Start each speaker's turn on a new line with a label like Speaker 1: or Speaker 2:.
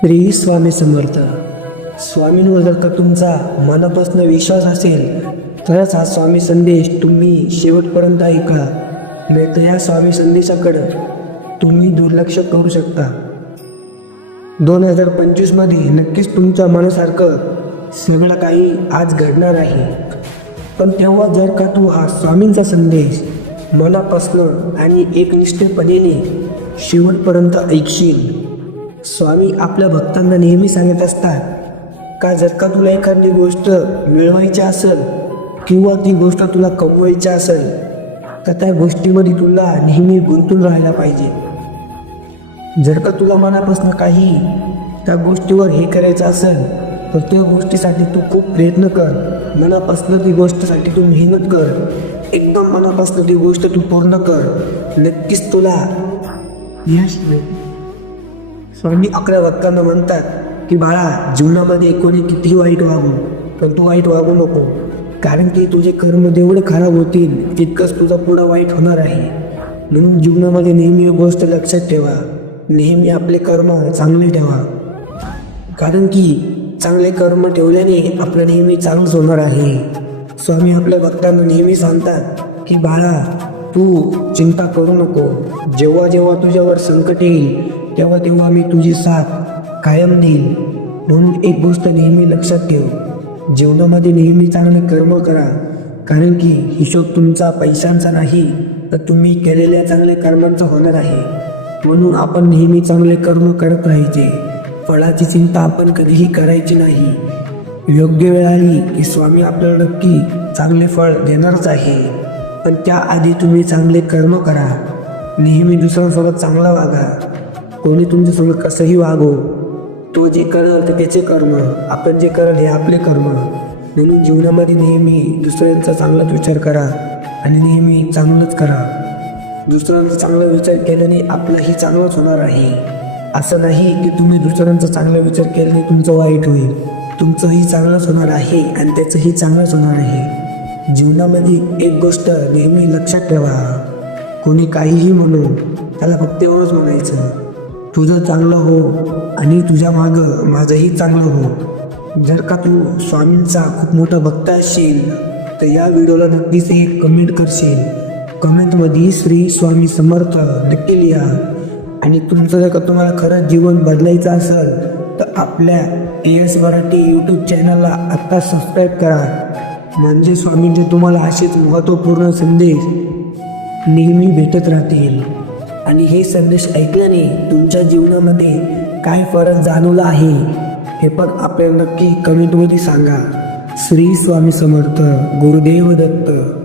Speaker 1: प्रिय स्वामी समर्थ स्वामींवर जर का तुमचा मनापासून विश्वास असेल तरच हा स्वामी संदेश तुम्ही शेवटपर्यंत ऐका नाही तर या स्वामी संदेशाकडं तुम्ही दुर्लक्ष करू शकता दोन हजार पंचवीसमध्ये नक्कीच तुमच्या मनासारखं सगळं काही आज घडणार आहे पण तेव्हा जर का तू हा स्वामींचा संदेश मनापासनं आणि एकनिष्ठपणेने शेवटपर्यंत ऐकशील स्वामी आपल्या भक्तांना नेहमी सांगत असतात का जर का तुला एखादी गोष्ट मिळवायची असेल किंवा ती गोष्ट तुला कमवायची असेल तर त्या गोष्टीमध्ये तुला नेहमी गुंतून राहायला पाहिजे जर का तुला मनापासून काही त्या गोष्टीवर हे करायचं असेल तर त्या गोष्टीसाठी तू खूप प्रयत्न कर मनापासून ती गोष्टीसाठी तू मेहनत कर एकदम मनापासून ती गोष्ट तू पूर्ण कर नक्कीच तुला
Speaker 2: यश स्वामी आपल्या भक्तांना म्हणतात की बाळा जीवनामध्ये कोणी किती वाईट वागू पण तू वाईट वागू नको कारण की तुझे कर्म जेवढे खराब होतील तितकंच तुझा पुढं वाईट होणार आहे म्हणून जीवनामध्ये नेहमी गोष्ट लक्षात ठेवा नेहमी आपले कर्म चांगले ठेवा कारण की चांगले कर्म ठेवल्याने आपलं नेहमी चांगलंच होणार आहे स्वामी आपल्या भक्तांना नेहमी सांगतात की बाळा तू चिंता करू नको जेव्हा जेव्हा तुझ्यावर संकट येईल तेव्हा तेव्हा मी तुझी साथ कायम देईल म्हणून एक गोष्ट नेहमी लक्षात ठेव जीवनामध्ये नेहमी चांगले कर्म करा कारण की हिशोब तुमचा पैशांचा नाही तर तुम्ही केलेल्या चांगल्या कर्मांचा होणार आहे म्हणून आपण नेहमी चांगले कर्म करत राहायचे फळाची चिंता आपण कधीही करायची नाही योग्य वेळ आली की स्वामी आपल्याला नक्की चांगले फळ देणारच आहे पण त्याआधी तुम्ही चांगले कर्म करा नेहमी दुसऱ्यांसोबत चांगला वागा कोणी तुमच्यासोबत कसंही वागो तो जे करल तर त्याचे कर्म आपण जे करल हे आपले कर्म म्हणून जीवनामध्ये नेहमी दुसऱ्यांचा चांगलाच विचार करा आणि नेहमी चांगलंच करा दुसऱ्यांचा चांगला विचार केल्याने आपलंही चांगलंच होणार आहे असं नाही की तुम्ही दुसऱ्यांचा चांगला विचार केल्याने तुमचं वाईट होईल तुमचंही चांगलंच होणार आहे आणि त्याचंही चांगलंच होणार आहे जीवनामध्ये एक गोष्ट नेहमी लक्षात ठेवा कोणी काहीही म्हणू त्याला फक्त एवढंच म्हणायचं तुझं चांगलं हो आणि तुझ्या माग माझंही चांगलं हो जर का तू स्वामींचा खूप मोठा भक्त असशील तर या व्हिडिओला नक्कीच एक कमेंट करशील कमेंटमध्ये श्री स्वामी समर्थ नक्की लिहा आणि तुमचं जर का तुम्हाला खरंच जीवन बदलायचं असेल तर आपल्या एस मराठी यूट्यूब चॅनलला आत्ता सबस्क्राईब करा म्हणजे स्वामींचे तुम्हाला असेच महत्त्वपूर्ण संदेश नेहमी भेटत राहतील आणि हे संदेश ऐकल्याने तुमच्या जीवनामध्ये काय फरक जाणवला आहे हे पण आपल्याला नक्की कमेंटमध्ये सांगा श्री स्वामी समर्थ गुरुदेव दत्त